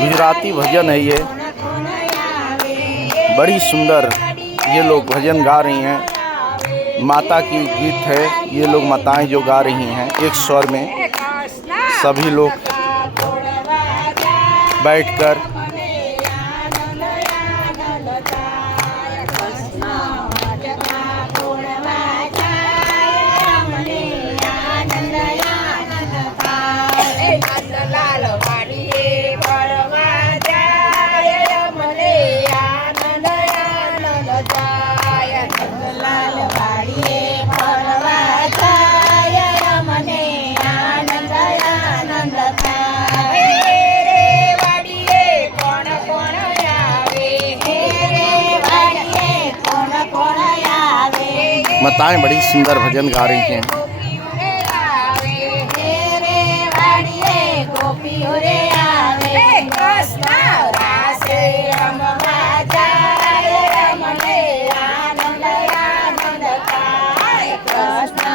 गुजराती भजन है ये, बड़ी सुंदर ये लोग भजन गा रही हैं। माता की गीत है, ये लोग माताएं जो गा रही हैं एक स्वर में, सभी लोग बैठकर माताएं बड़ी सुंदर भजन गा रही हैं। कृष्ण